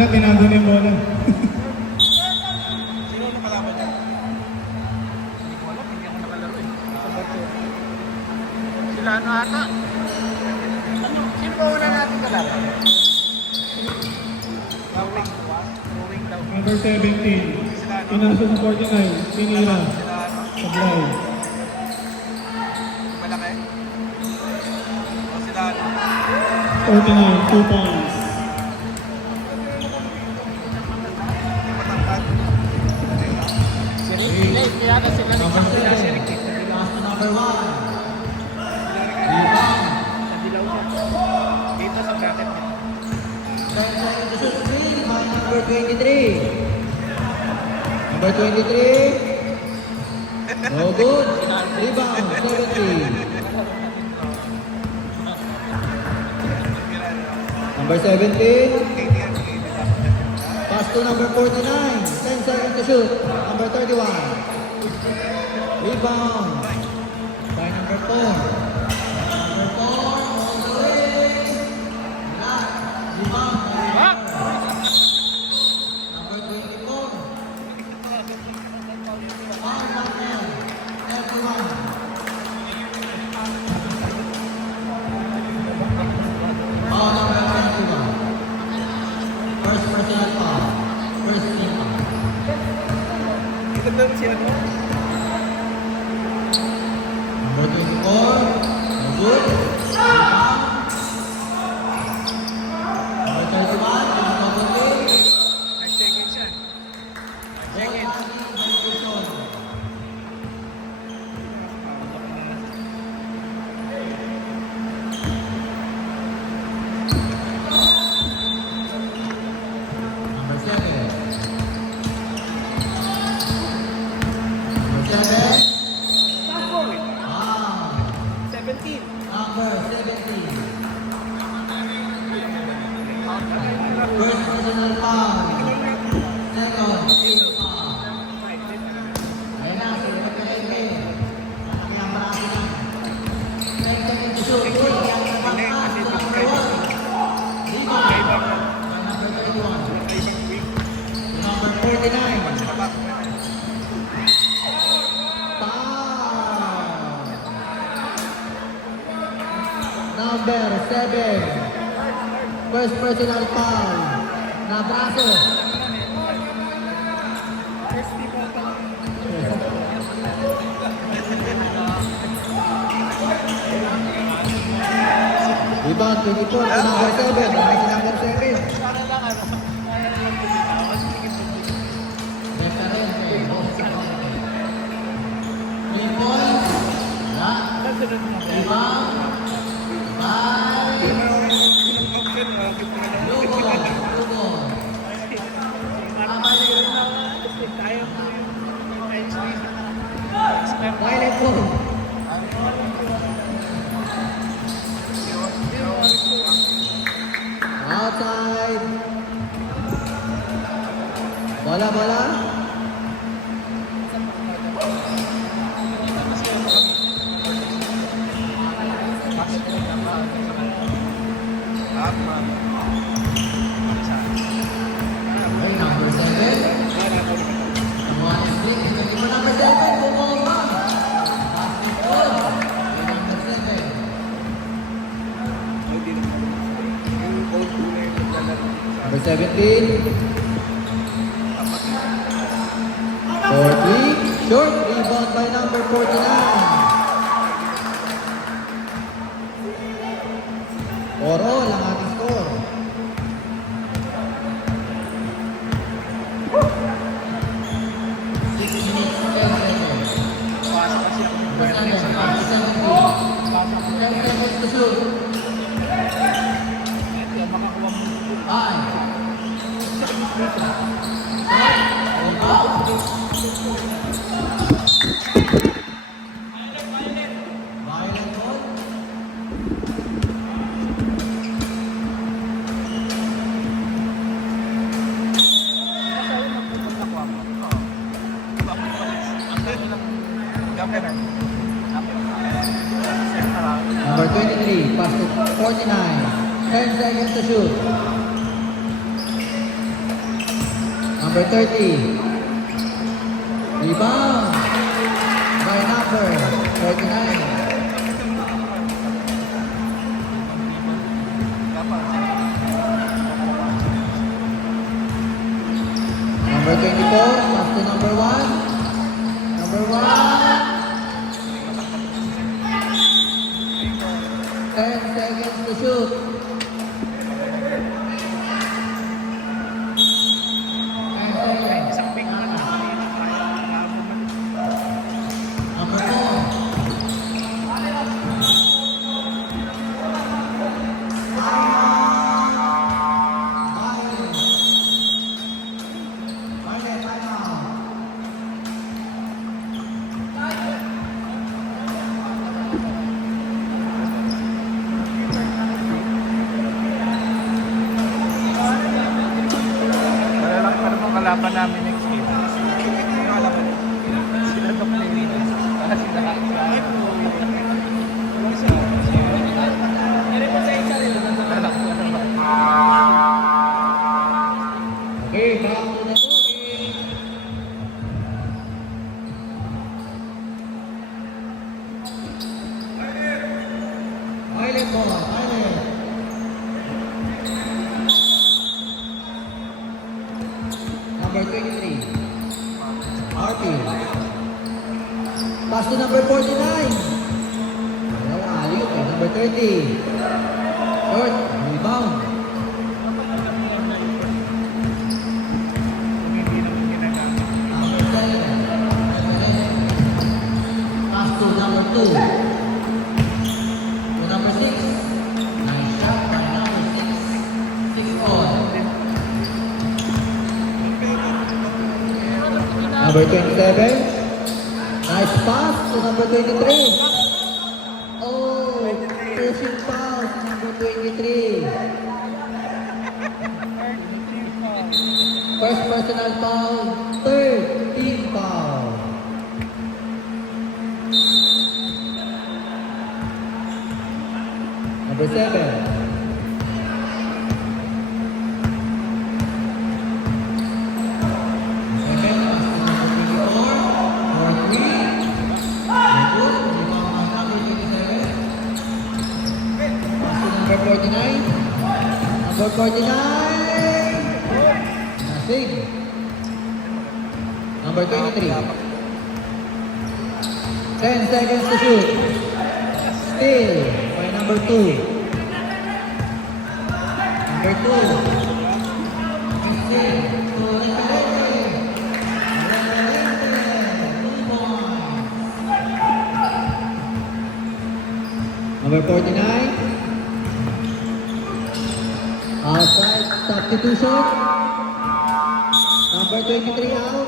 Wala, tinago na yung bola. Sino ang nakalaban niya? Hindi ko alam, hindi ako nakalaro eh. Sila ano ata? Ano? Sino ba una natin kalaban? Rowing daw. Number 17. Inaso ng 49. Sinira. Sablay. Malaki? O sila ano? 49. 2 points. Si Rick, kaya na sila Number 7. Last to number 1. Rebound. dito sa bracket niya. 10 seconds to shoot. Three by number 23. Number 23. No good. Rebound. 70. Number 17. Pass to number 49. 10 seconds to shoot. Number 31. Rebound. By number 4. Number 4. All the way. Rebound. Ah! Number 24. Foul number. Everyone. Foul number 21. First personal foul. First team foul. Ito lang si ano? Number 24. No good. Rebound. Number 31. Double play. 9 seconds yan. Ball handling violation. Number 7. Number 7. Ah. 17. Number 17. First personal foul. Second, team foul. Ayan na, sulit ka rin kayo. Kaya marami na. 10 seconds to shoot. Good. Pass to number 1. Rebound. By number 31. Number 49. Foul. Number 7. First personal foul. Na braso. Rebound 24 to number 7. Ay, si number 7. Referente. 3 points. Rebound. By Lugo. Lugo. Violet ball. Outside. Bola, bola. Okay, number 7. One is big. Ito yung number 7. Bumoma. Basketball. Number 7. Number 17. 40. Short rebound by number 49. Oro lang ating score. Number 23, pass to 49. 10 seconds to shoot. Number 30. Rebound by number 49. Number 24, pass to number 1. Number 1. 10 seconds to shoot. 10 seconds. Isang pick na lang. Number 4. Malalaki pa naman kalaban namin next game. Sila na play. Okay, back to the ball game. Violet ball, Violet. Number 23. RP. Pass to number 49. Well, alley-oop eh. Number 30. Short, rebound. Hindi naman ginagamit. Number 7. Pass to number 2. To number 6. Nice shot by number 6. 6 ball. Number 27. Nice pass to number 23. Oh, pushing foul to number 23. First personal foul, third team foul. Number 7. Number 49. Number 49. Nothing. Number 23. 10 seconds to shoot. Still by number 2. Number 2. Still to Referente. Number 49. Outside substitution. Number 23 out.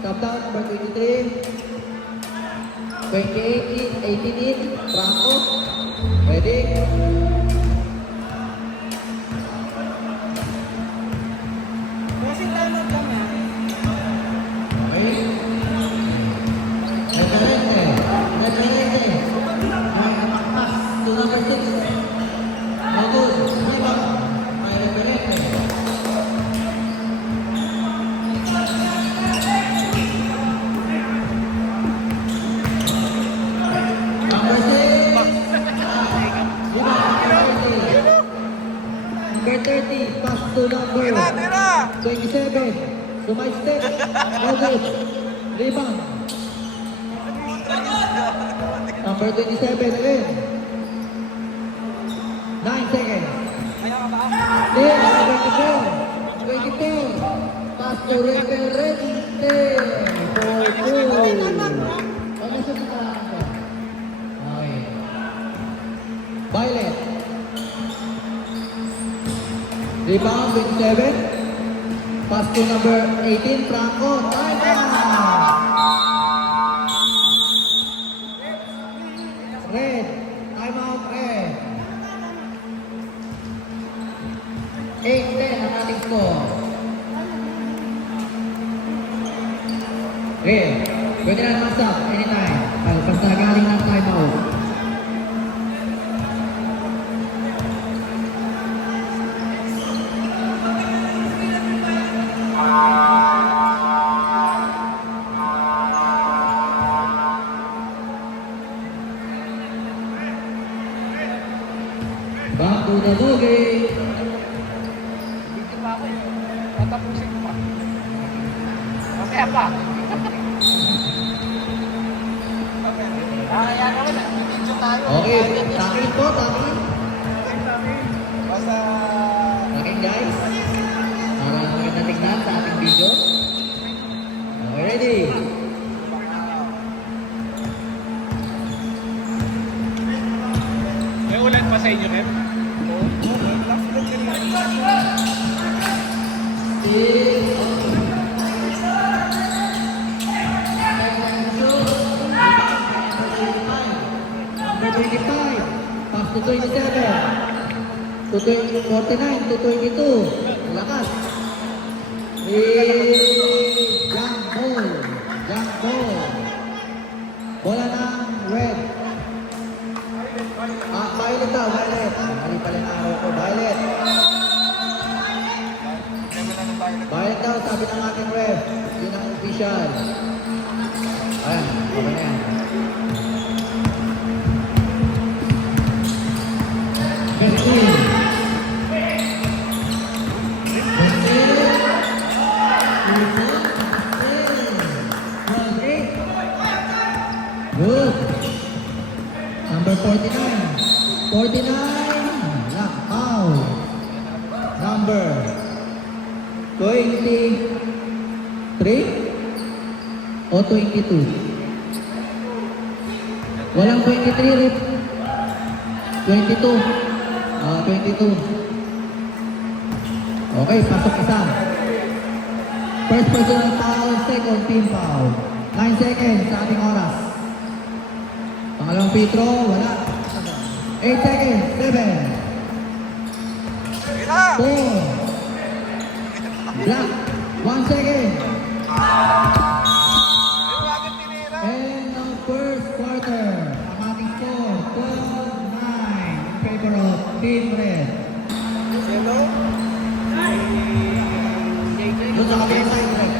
Top down number 23. 28 in, 18 in. Franco. Ready? Okay. Referente. Referente. Right, pass to number 6. No good. Rebound. By Referente. Number 6. Number 30. Pass to number 27. To my step. No good. Rebound. Number 27 again. 9 seconds. There, number 24. 24. Pass to Referente. For 2. Pag-asa sa kalangan ko. Okay. Violet. Rebound 27. Pass to number 18. Franco. Time out. Red. Time out, red. 8-10 ang ating score. Red. Pwede na naman anytime. Basta galing ng time out. Back to the bogey. Dito pa ako. Tatapusin ko pa. Masaya pa. Kaya naman, video tayo. Okay, takin po, takin. Basta... Takin guys. Para maganda tignan sa ating video. Okay, ready? May ulan pa sa inyo, Kev? Number 25, pass to 27, to 49, to 22, lakas. Jump ball. Bola ng red. Violet daw, Violet. Mali pala yung araw ko, Violet. Violet daw, sabi ng ating ref. Yun ang official. Ayan, okay na yan. Good. Number 49. 49. Lock out. Number 23 o 22? Walang 23, Rip. 22. 22. Okay, pasok isa. First personal foul, second team foul. 9 seconds sa ating oras. Pangalawang free throw, wala. 8 seconds, 7. 4. Black, 1 second. End of first quarter. Ang ating score, 12-9 in favor of Team Red. Doon sa kabilang side, Red.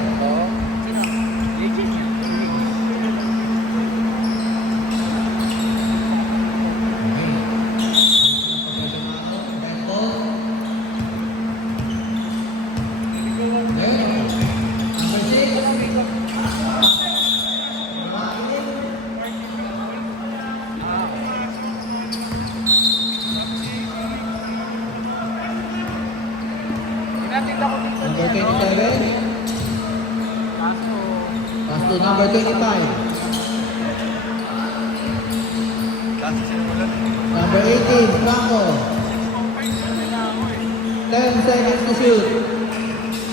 Tinatinda ko dito Number niya, no? 27. Kaso, Pass to number 25. Number 18, Franco. 10 seconds to shoot.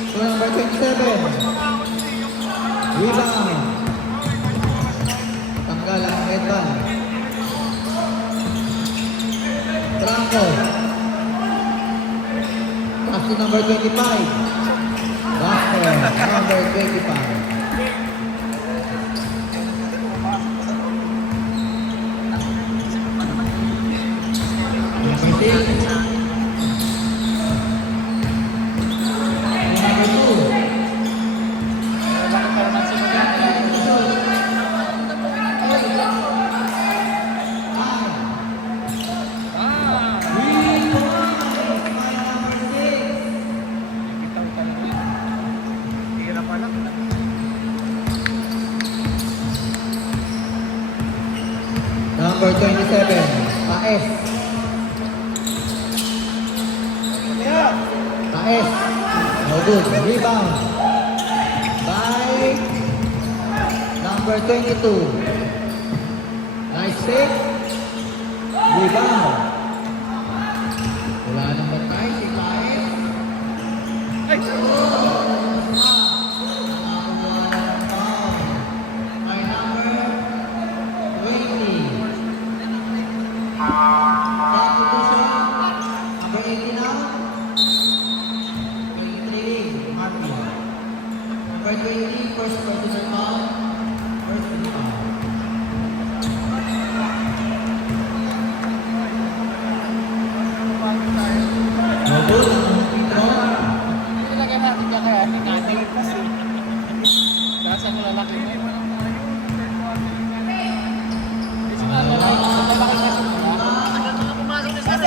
To number 27. Rebound. Tanggal ang headband. Franco. Pass to number 25. Basket, number 25. bakit pa naman sinulit? Bitaw tanong. Tira pa lang. Number 27, Paes. Paes. No good. Rebound. By number 22. Nice take. Rebound. Wala nang bantay si Paes. By number 20. Second position, number 18 now. 23, Martin. Number 20, first personal foul. First foul. No good, free throw. Nilagay natin ka kaya natin kasi nasa malalaki mo. Kasi nga lalaki kasi wala. Pumasok na sa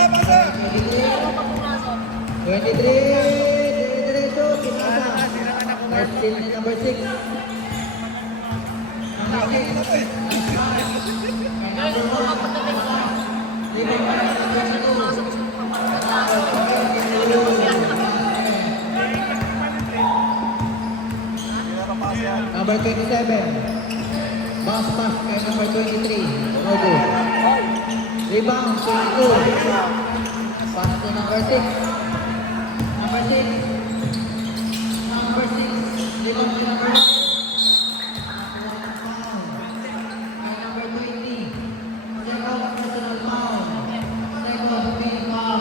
number 6. Number 6. Number 1. Rebound by number 2. Number 27. Bounce pass kay number 23. No good. Rebound, 22. Pass to number 6. Number 6. Number 6. Rebound to number 1. Kay number 20. Second personal foul. Second team foul.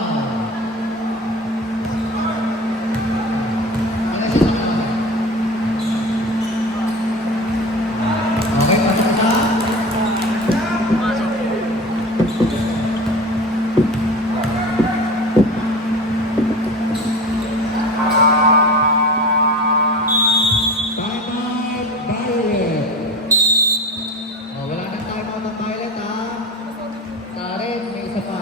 Okay, pasok na. Timeout, Violet. Oh, wala nang timeout ng Violet ha. Sa red, may isa pa.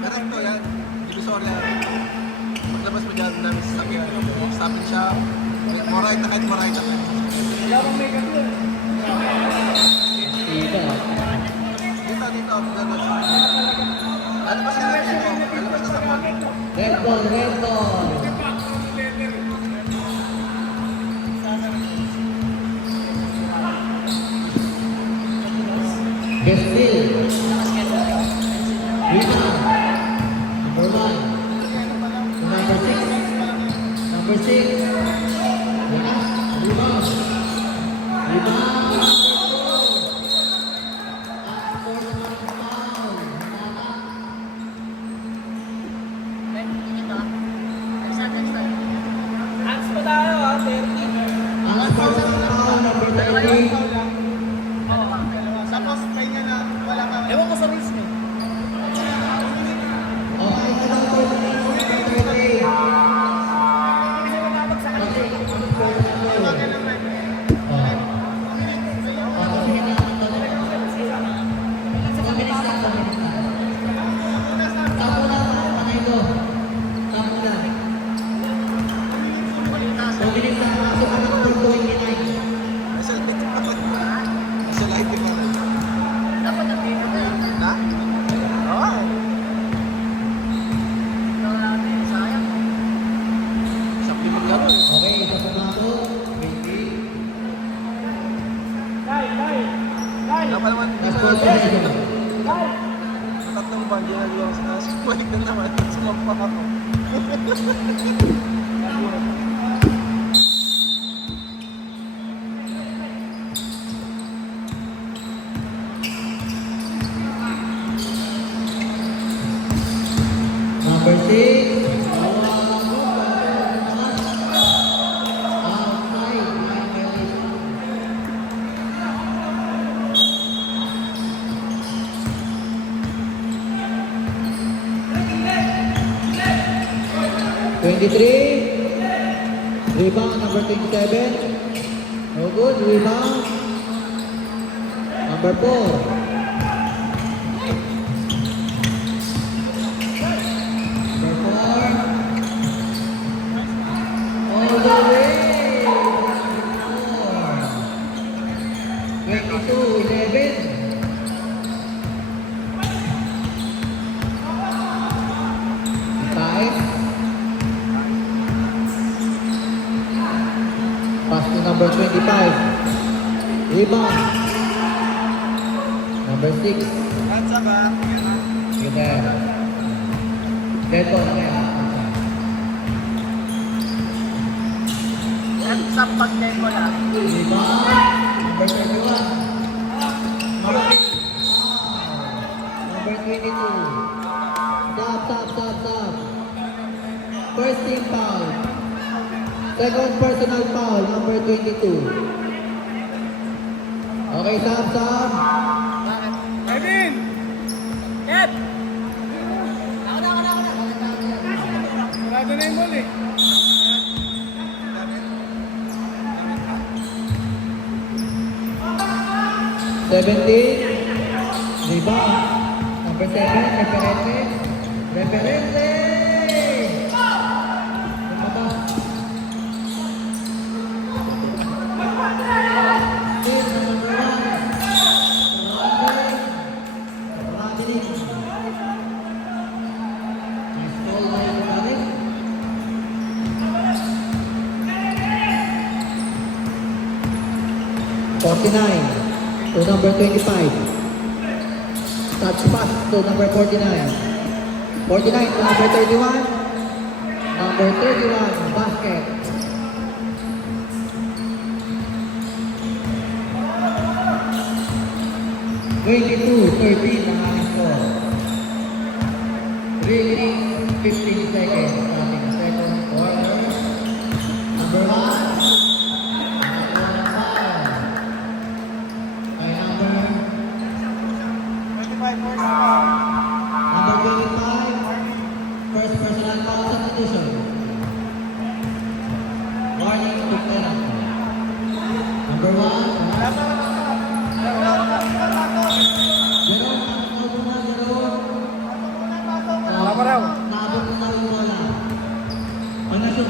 Back to the ball game. Maglabas mo dyan namin sa sakyan. Stopin siya. Moray na kahit moray na. Dito. Dito. Lalabas ka na dito. Lalabas ka sa mall. Red ball, red ball. Gestil. Rebound. Number 1. Number 6. Number 6. Rebound. Rebound. Unfortunate foul. Unfortunate foul, number 30. Tapos, pahinga na. Wala ka. Ewan ko sa risk eh. Okay, ito daw po. Number 30. Nasa light pa rin. Dapat ang dito na. Na? Oo. Sayang. Isang limang laro. Okay, ito po nga po. 20. Wala pa naman. Last ball possession. Tatlong band yun nagawa sa kaso. Balik na naman. Sumampa ako. Number 6. Outside line violation. 23. Rebound number 27. No good. Rebound. Number 4. Number 4. All the way. 22-11. Five. Pass to number 25. Rebound. Number 6. At saka, Good there. Dead ball again. At sa pag-demo lang. Rebound. Number 21. Martin. number 22. Stop. First team foul. Second personal foul, number 22. Okay, stop. Kevin! Kev! Sarado na yung ball eh. 17. Rebound. Number 7, Referente. Lumabas. Team number 1. Rodney. Nice ball by Rodney. To number 25. Touch pass to number 49. 49 to number 31. Number 31, basket. (22-13) ang ating score. Really 15 seconds sa ating second quarter. Number 1. Number 25, first personal foul substitution. Warning to penalty. Number 1. Tama raw. Naabot na yung bola. Pangasyon.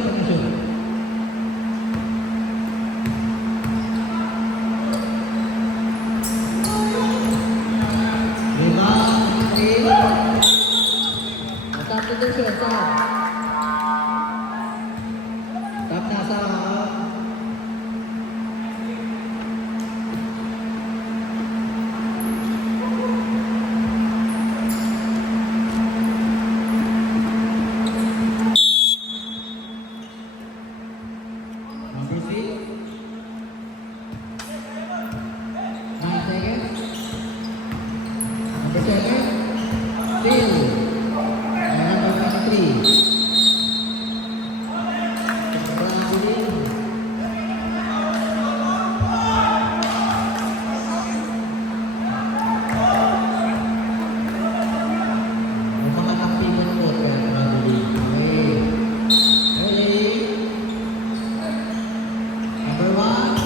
Substitution, stop. Stop na, stop. Number 6. 9 seconds. Number 7. Still. Number 23. Number 1.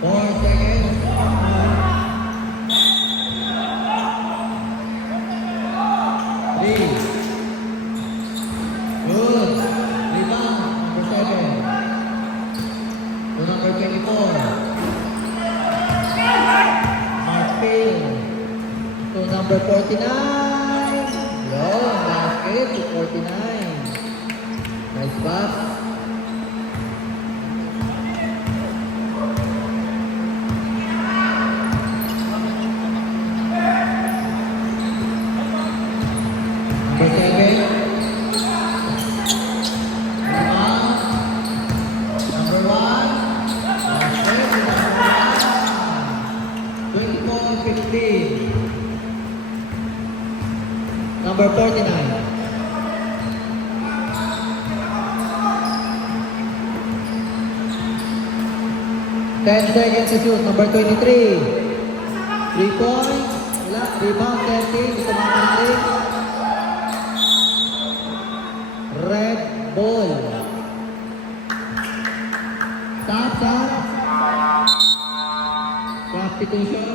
8 seconds. Good. Rebound. Number 7. To number 24. Marfil. To number 49. Yo, basket to 49. Nice pass. Number 7. Number 1. 24-15. Number 49. Ten seconds to shoot. Number 23. 3 points. Wala. Rebound 30. Gusto makakalik. Red ball. Stop. Substitution.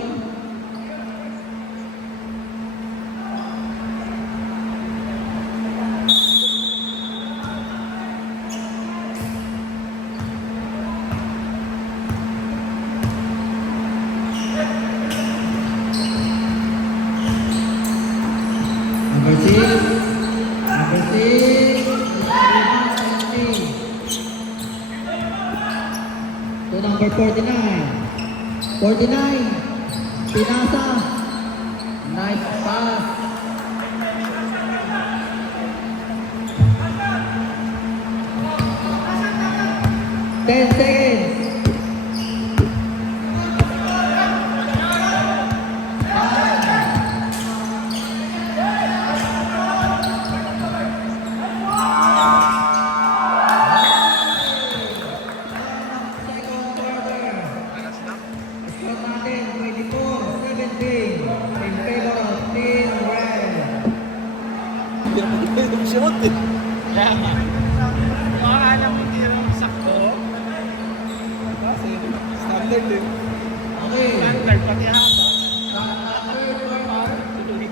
Number 6. To number 49. 49. Pinasa. Nice pass. 10 seconds. Score natin, 24-17 in favor of Team Red. Kaya nga. Mga alam mo hindi rin sakto. Kasi standard din. Okay. Standard pati haba. Tuloy.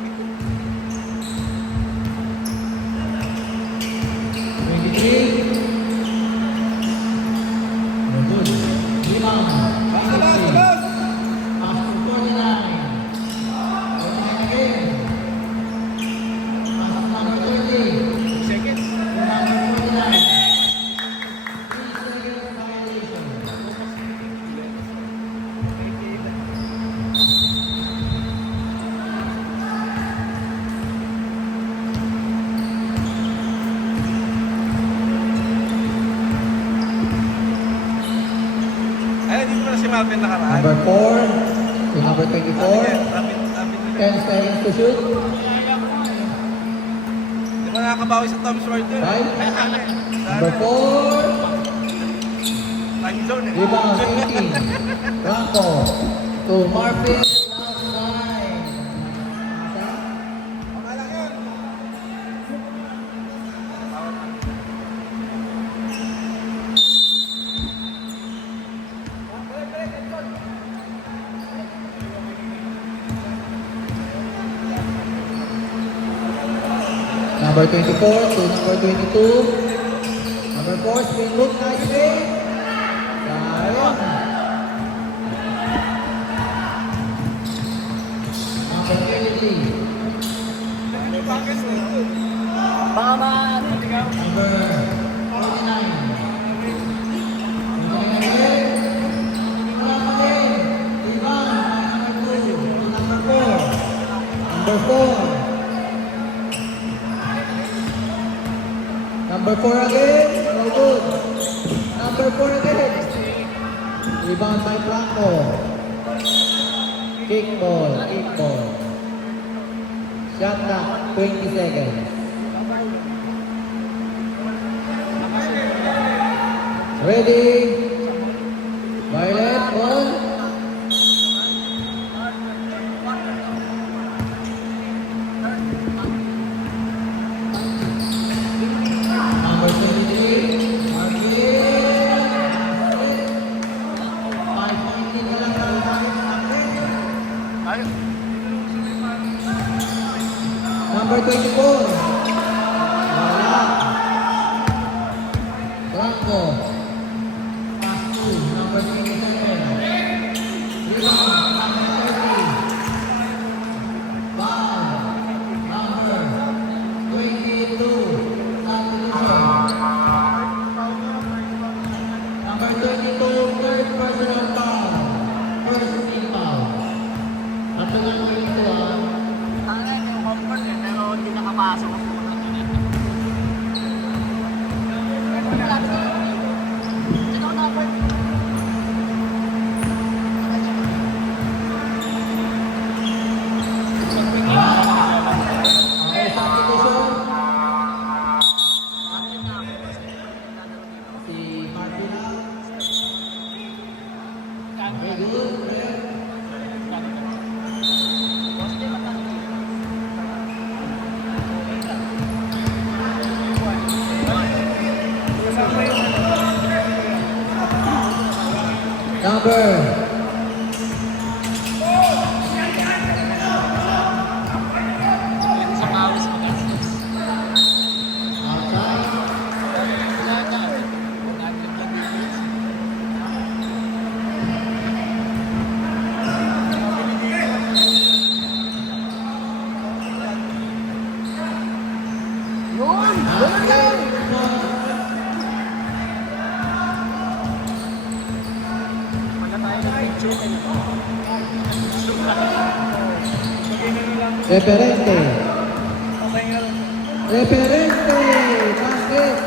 23. Good. Rebound. Pass to 49. 49 again. Pass to number 30. Seconds. Number 49. 3 seconds violation. Ay, hindi ko na si Marvin nakaraan. Number 4 to number 24. 10 seconds to shoot. Di ba nakakabawi sa Tom's World yun? Right. Ay, ano eh. Number 4. Time zone eh. Rebound 18. Ranko to Marvin. Last line. Number 24 to number 22. Number 4, spin look, nice play. Sayang. Number 23. Baka maano. Number 49. Number 4. Number 4 again. No good. Number 4 again. Rebound by Blanco. Kick ball. Kick ball. Shot clock. 20 seconds. Ready. Violet. Ball. Number 23, Marvin. 5-19 na lang ang Ay, Number 24. Wala. Blanco. Pass to number 27. Rebound, number 30. Foul, number 22. Number 22, third personal foul. First team foul. At ang gagawin ko Ano yung comfort eh, pero hindi nakapasok ang puno. Ito na po. okay, substitution. Si Marvila. Okay, good. Number sa Maris magastos. outside. Wala na. Wala na. Yun! Yun lang! Wala tayo ng picture kayo. Referente. Referente. Basket.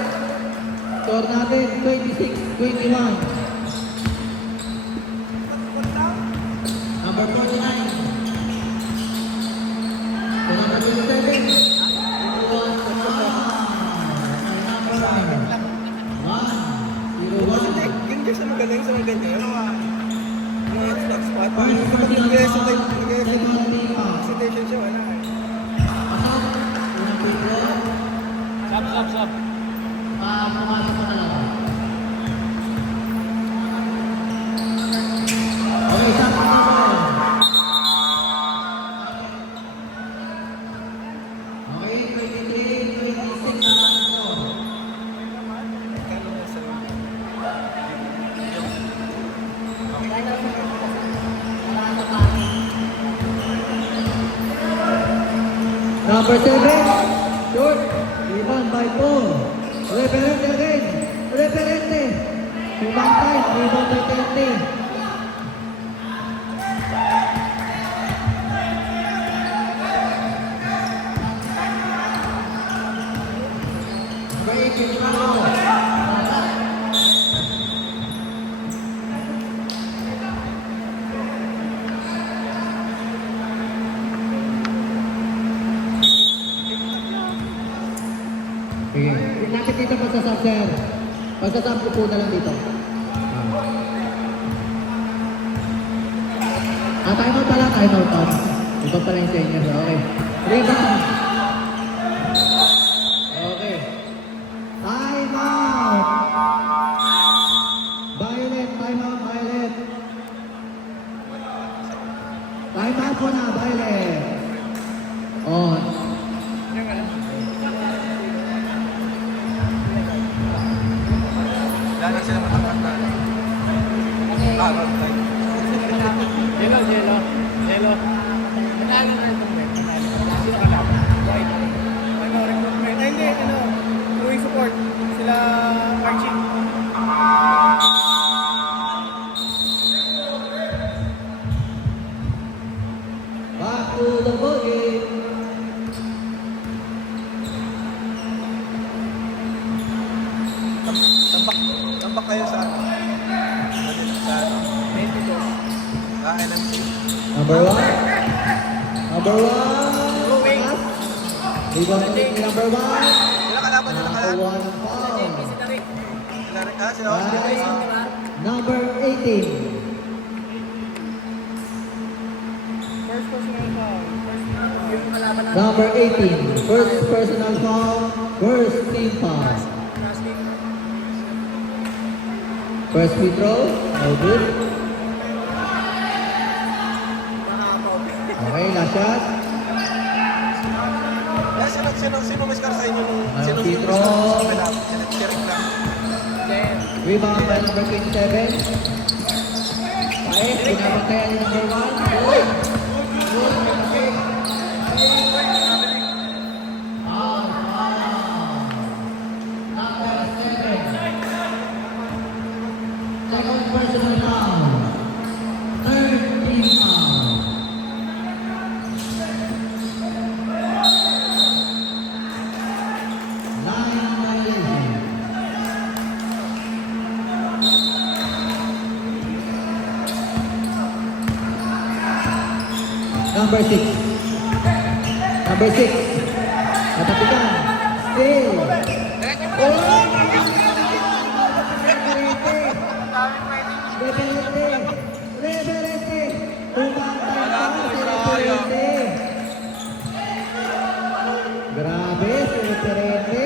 Score natin, 26-21. Number 49. To number 27. Yung guys na magaling sa mga ganyan. Mga stock spot. First personal Yes, foul. okay. Second team foul. Citation siya, wala eh. Pasok. Unang free throw. Sub. Pumasok pa na lang. Okay, stop na ball. Okay, 23-26 na lang ito. Number 7, short, rebound by Paul. Referente again, referente. Sumantay, rebound by Tente. Break it now. Sige. Nakit dito pagsasab, sir. Pagsasab ko po na lang dito. Time out pala, time out, Tom. Iba pala yung sa inyo. Okay. Rebound. Okay. Time out. Violet, time out, Violet. Time out po na, Violet. On. Lalo sila matakanta. Right. Yellow. Nanalo na itong bet. Sino kalaban? White. Ano, recruitment. Ay, hindi, ano, Louis support. Sila Archie. Back to the ball game. Tampak kayo sa ano? Sa 22. NMC. Number 1. Number 1. Pass. Rebound ulit ni number 1. Sila kalaban nila Number kalaban. 1 ang foul. Sila By number 18. First personal foul. Yung kalaban natin. Number 18. First personal foul. First team foul. First free throw. No good. Okay, last shot. Sino mas kar sa inyo nung sino Free mas throw. kar sa kanila? Direct lang. Rebound by number 27. Paes, pinabantayan ni number 1. Good. Number 7. Second personal foul. Third team foul. Line violation. Number 6. Number 6. Natapikan. Still. Oh! Referente. Referente. Pumantay pa si Referente. Grabe si Referente.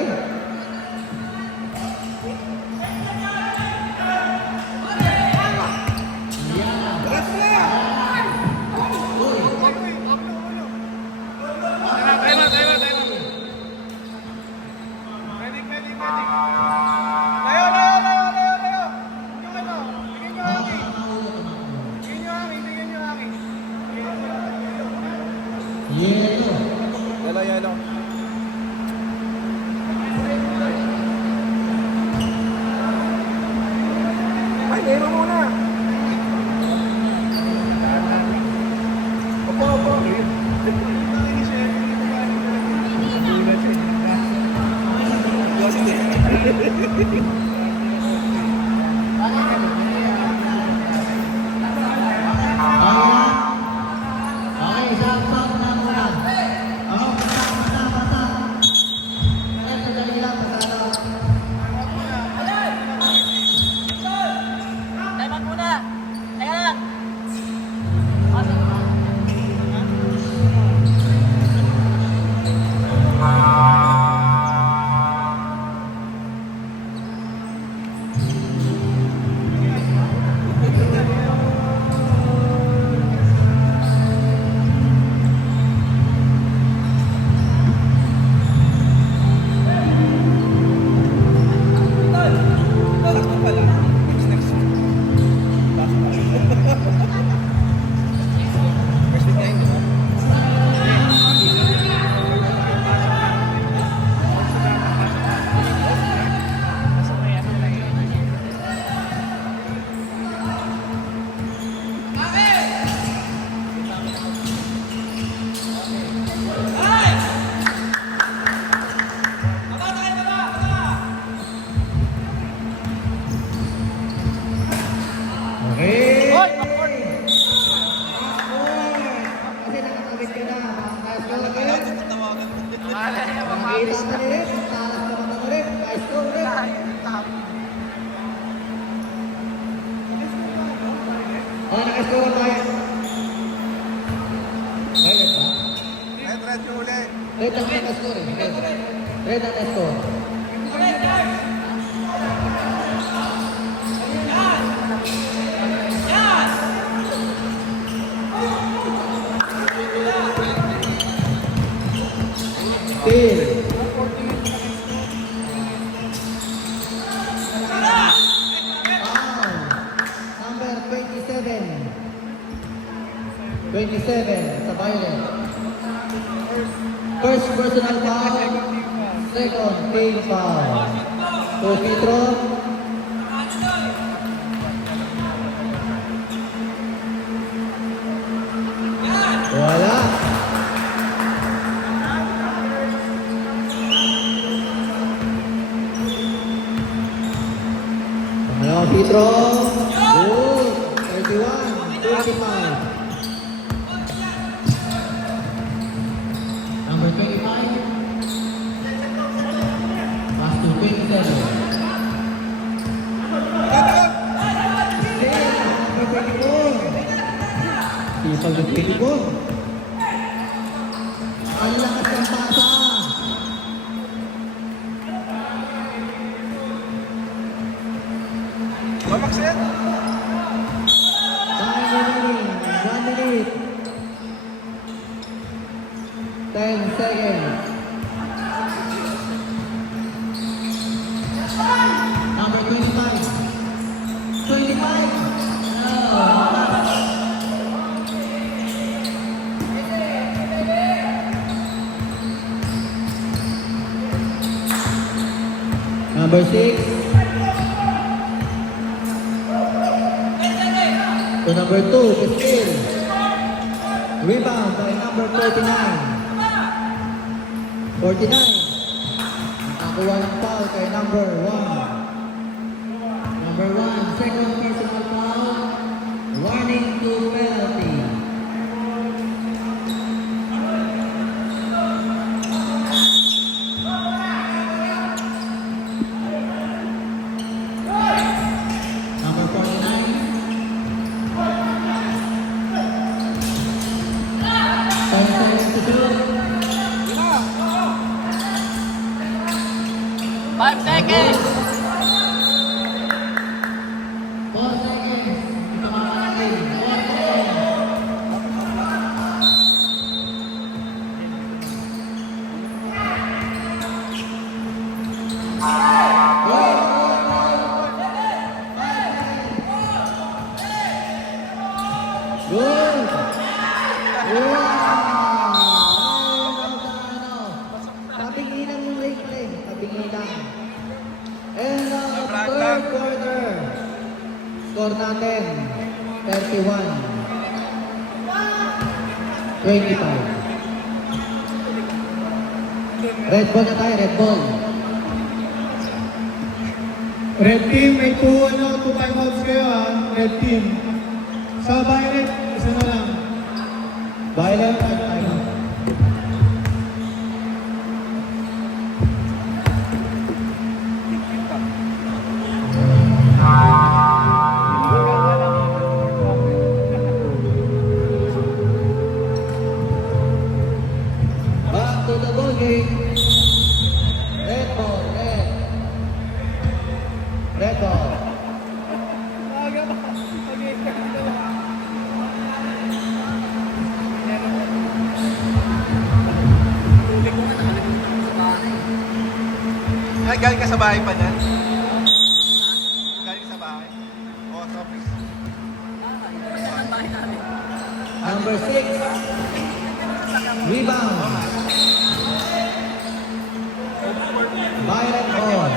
Yellow. Yellow. Ay, meron muna. Opo. Nakascore tayo. Violet ba? Red yung uli. Red ang nakascore eh. Red ang nakascore. Steal. Number 27. 27 sa Violet. First personal foul. Second team foul. So, free throw. Wala. Pangalawang free throw. Good. 31-25. Number 25. Pass to 27. Number 24. Sipag ng 24. Ang lakas ng pasa. Mamaksin. Time remaining. 1 minute. 10 seconds. Number 25. 25. No. Number 6. To number 2, steal. Rebound by number 49. 49. Nakakuha ng foul kay number 1. Number 1, second personal foul. Warning to penalty. Number 49. 10 seconds to shoot. 5 seconds! 4 seconds. Ito makakalakin. 1 second. Good. Tabing ilang yung replay. Tabing ilang. And third quarter. Score natin. 31. 25. Red ball na tayo, red ball. Red team, may 2 timeouts kayo ha. Red team. Sa Violet, isa na lang. Violet at time. Back to the ball game. Red ball, red. Red ball. Maaga pa. Okay, ito. Tubig ko nga nakalimutan ko sa bahay. Ay, galing ka sa bahay pa niyan? Galing ka sa bahay? Oo, sa office. Kasi ang bahay namin. Number 6. Rebound. Violet ball.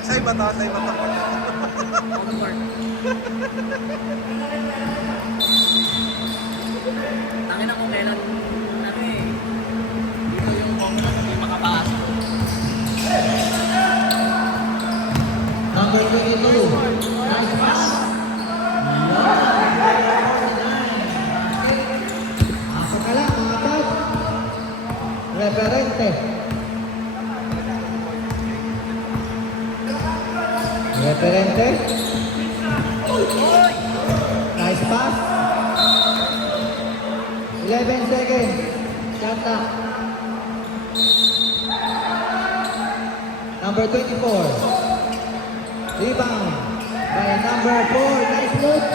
Sa iba ta, sa iba ta. Tangin na kung kailan ano eh. Dito yung Congress hindi makapasok. Number 22. Nice pass. Asa ka lang, mga tag. Referente. Referente. Nice pass. 11 seconds. Shot clock. Number 24. Rebound by number 4. Nice move.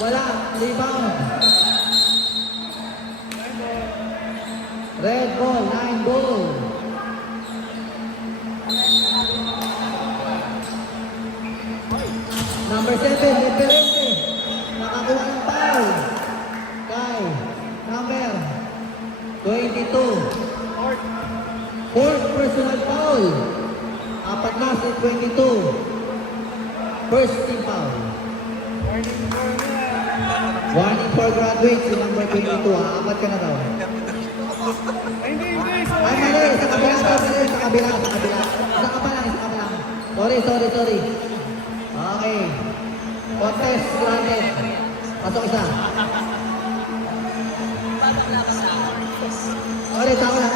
Wala. Rebound. Red ball. 9 ball. Number 7. Referente. Nakakuha ng foul. Kay number 22. Fourth personal foul. Apat na sa 22. First team foul. Warning for graduate si number 22. Apat ka na daw. Ay, hindi. Ay, mali. Sa kabila. Sa kabila. Isa ka pa lang. Sorry. Okay. Contest granted. Pasok isa. Sorry, tao lang.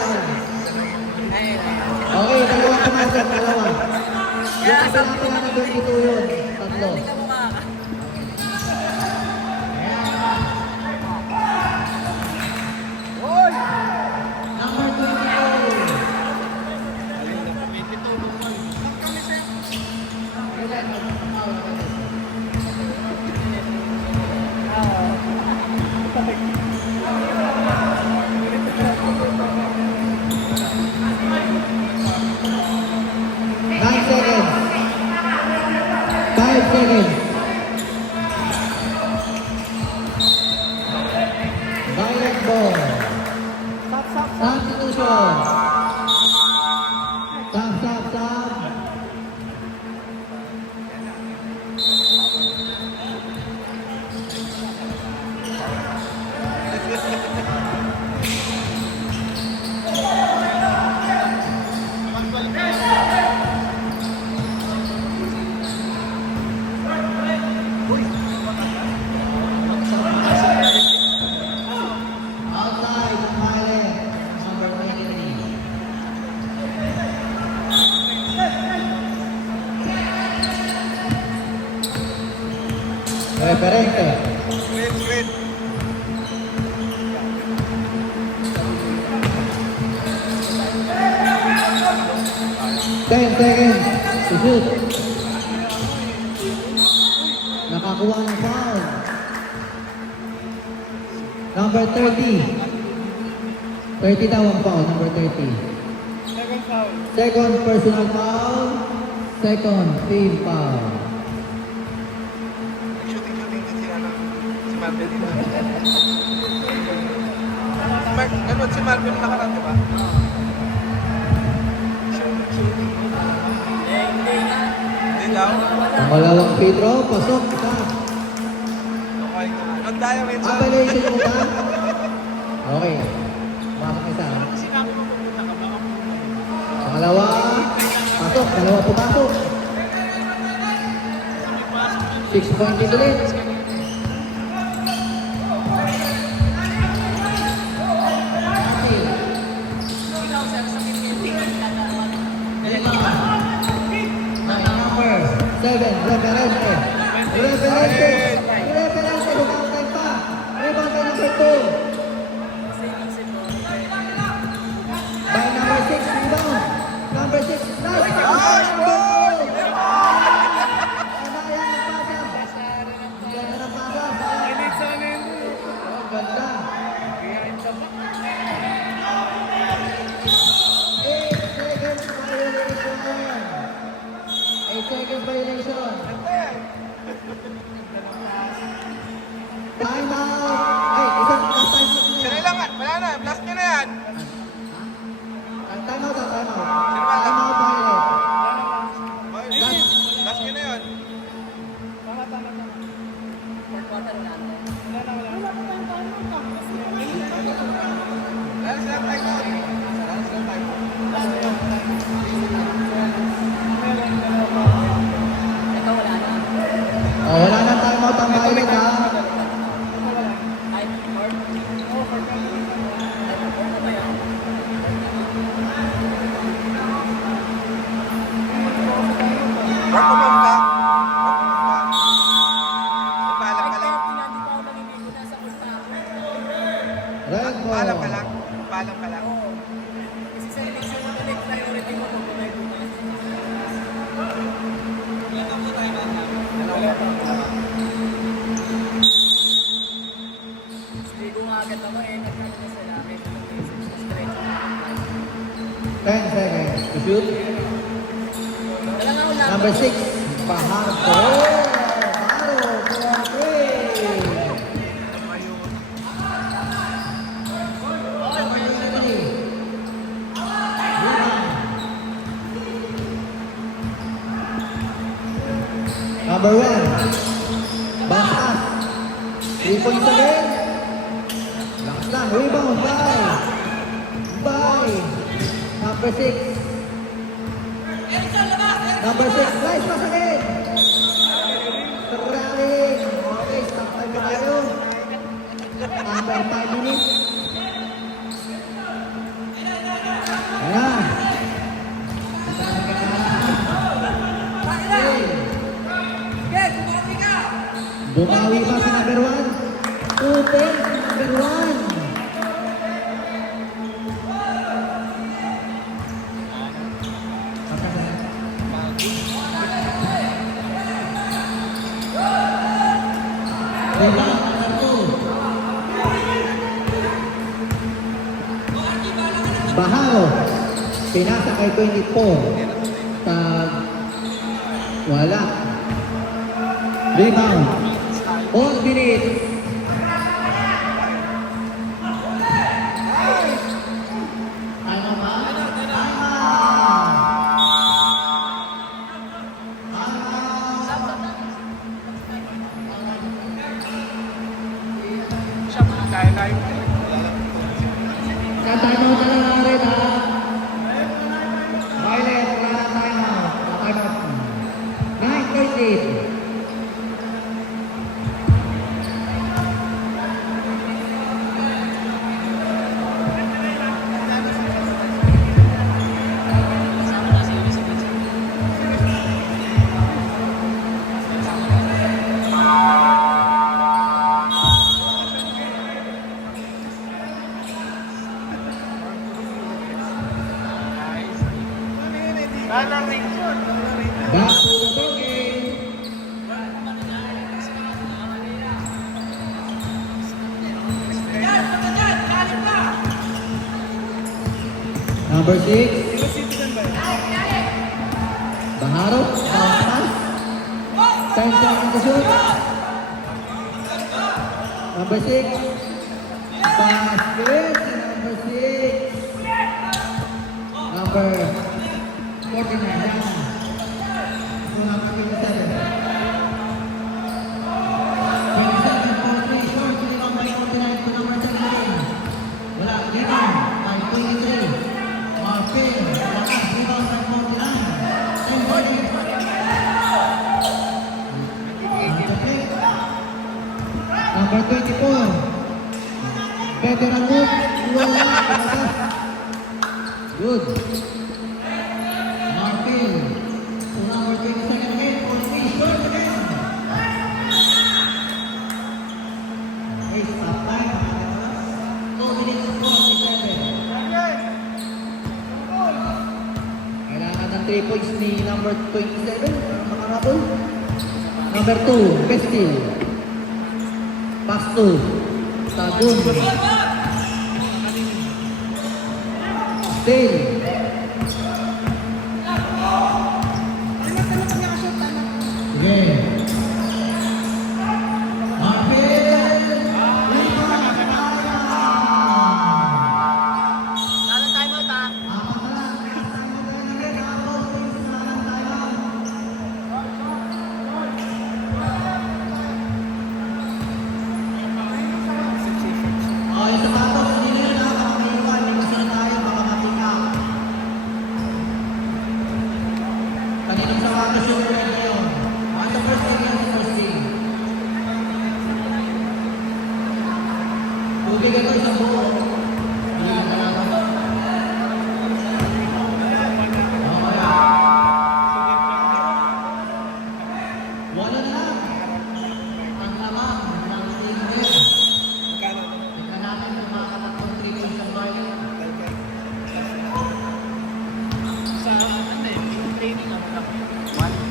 Okay, dalawang pumasok. Dalawa. Yung kabila pa lang ng 22 yun. Tatlo. Hindi ka mukha ka. Number 22. Nine seconds. 5 seconds. Direct ball. Substitution. Stop. Outside the pilot. Number 23. Referente. Screen. 10 seconds to shoot. Nakakuha ng foul. Number 30. 30 daw ang foul, number 30. Second foul. Second personal foul. Second team foul. Shooting din si Marvin. Si Marvin nakaraan, di ba? Shooting. Hindi nga. Hindi daw. Pangalawang free throw, pasok ka. Okay. Nagdaya mo yun sa... Appellation mo ba? Okay. Pasok isa. Pangalawa, pasok. Dalawa pumasok. 6 point lead ulit. Ikaw, sir, sa hindi ka tataman. Number 7, Referente. Referente, lumangkay pa. Rebound by number 2. By number 6, rebound. Number 6, nice. Goal! Anaya ng pasa. Ganda ng pasa. Ay, need sana yun. Oh, ganda. Behind the back. 8 seconds violation. 8 seconds violation. Time out. Ay, isang last time out na Sila yan. lang, wala na. Blast nyo na yan. Time out. Sino ba? Time out violet. Blast nyo na yun. Tama. Fourth quarter na. Wala pa tayong time. Wala silang time out. Ikaw wala na. Oh, wala na time out ang violet ha. Ay, fourth. Oh, fourth quarter. Fourth na ba yun? pumampa. Paalam ka lang. Hindi pa ako naliligo, nasa kulta ako. Red ball. Paalam ka lang. Paalam ka lang. Oo. Kasi sa election mo ulit, priority mo kung may bukas. Ligo nga agad ako eh, nagkano na sa namin. Straight. 10 seconds to shoot. Wala nga ulang. Number 6, Bahar. Baharo, for 3. Number 1, Basas. 3 points again. Lakas lang, rebound by number 6. Number 6, nice pass again. Rallying. Okay, stop time na tayo. Number 5 minutes. Ayan. Bumawi pa si number 1. 2-10 number 1. Baharo, pinasa kay 24. Tag, wala. Rebound. 4 minutes. Time out ba? Time time out na lang rin ha. Violet, wala na time out. Time out. 9:13. Back to the ball game. Number 6. Baharo, pass. 10 seconds to shoot. Number 6. Basket. Number 6. Number 49 down. Number 27. 27 for 3 short. Rebound by 49 to number 17. Wala, rebound by 23. Martin, lakas, rebound by 49. 10 seconds. Number 24. Veteran move. Wala, lumabas. Good. Martin. To number 22 again for 3 short again. Okay, stop time. 2 minutes and 47. Kailangan ng 3 points ni number 27 para makarapol. Number 2, Bestil. Pass to Tagun. Dale. Okay. Walang timeout ha. Okay, sa tapos, hindi na lang baka may iwan, may gusto na tayo, baka mating out. Kaninong sa mga sugar red na yun? On the first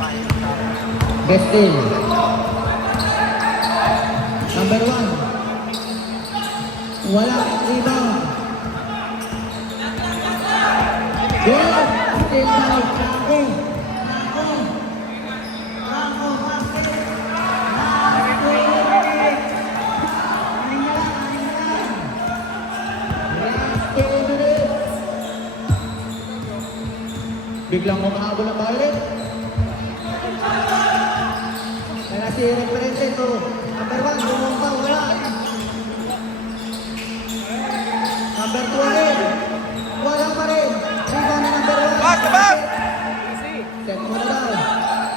Best deal. Number 1. Wala. Rebound. Good. Still down. Franco. Franco. Basket. Biglang makahabol ang balik. Kaya si referente to. Number 1, lumong pa, wala. Number 2 ulit. Wala pa rin. Rebound na number 1. Bas, bas! Set mo na daw.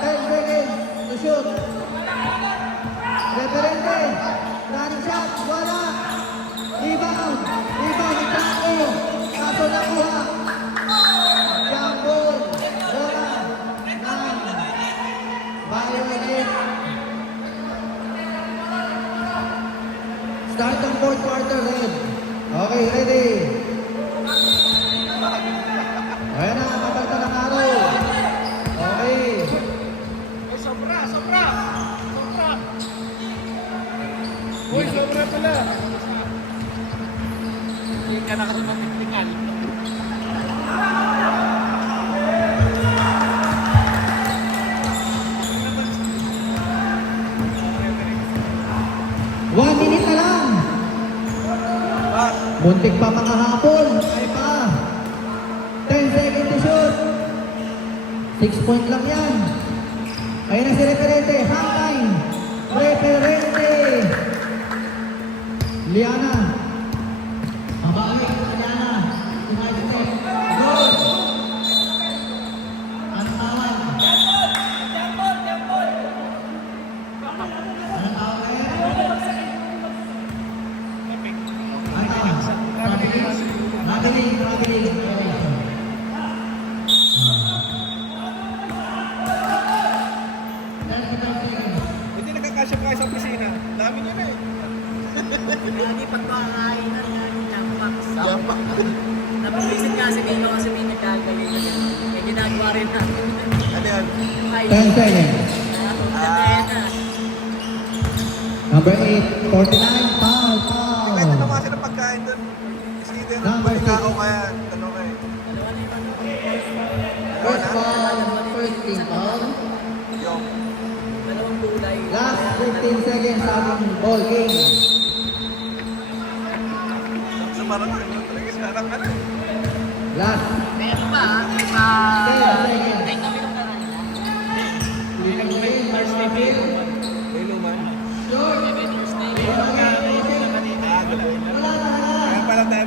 10 seconds to shoot. Referente. Running shot. Wala. Rebound. Rebound ni Franco. Kaso nakuha. Jump ball. Bola. Ng Violet. Start ang fourth quarter, Red. Okay, ready. Ayan na, matalta ng araw. Okay. Sobra! Uy, sobra pala! Hindi ka nakasunod ng technical. One minute na lang. Bas! Muntik pa mga hapon. Ay pa. 10 seconds to shoot. 6 point lang yan. Ayun na si referente. Half time. Referente. Liana. Mabawi. Liana. Good. Ang tawag. Ang tawag. Traveling. Hindi nagkakasya kayo sa opisina. Dami nyo na eh. Lagi pagkakainan nga yung jump box. Napabisit nga si Dino kasi may nagkagaling na yun. May ginagawa rin natin. Ano yan? 10 seconds. Kaya na. Number 8, 49, foul. Kahit ano kasi ng pagkain doon. Kasi ito yung Number balikao six. kaya. Ano kayo? Dalawa na yung ano. First foul, first team foul. Yung. Dalawang kulay. Last 15 seconds sa ating ball game. Sumarang ano talaga siya. Ano? Last Meron pa, may pa... 10 seconds. Ay, kami nung karang. May luman. Sure. May Thursday. Kaya pala dahil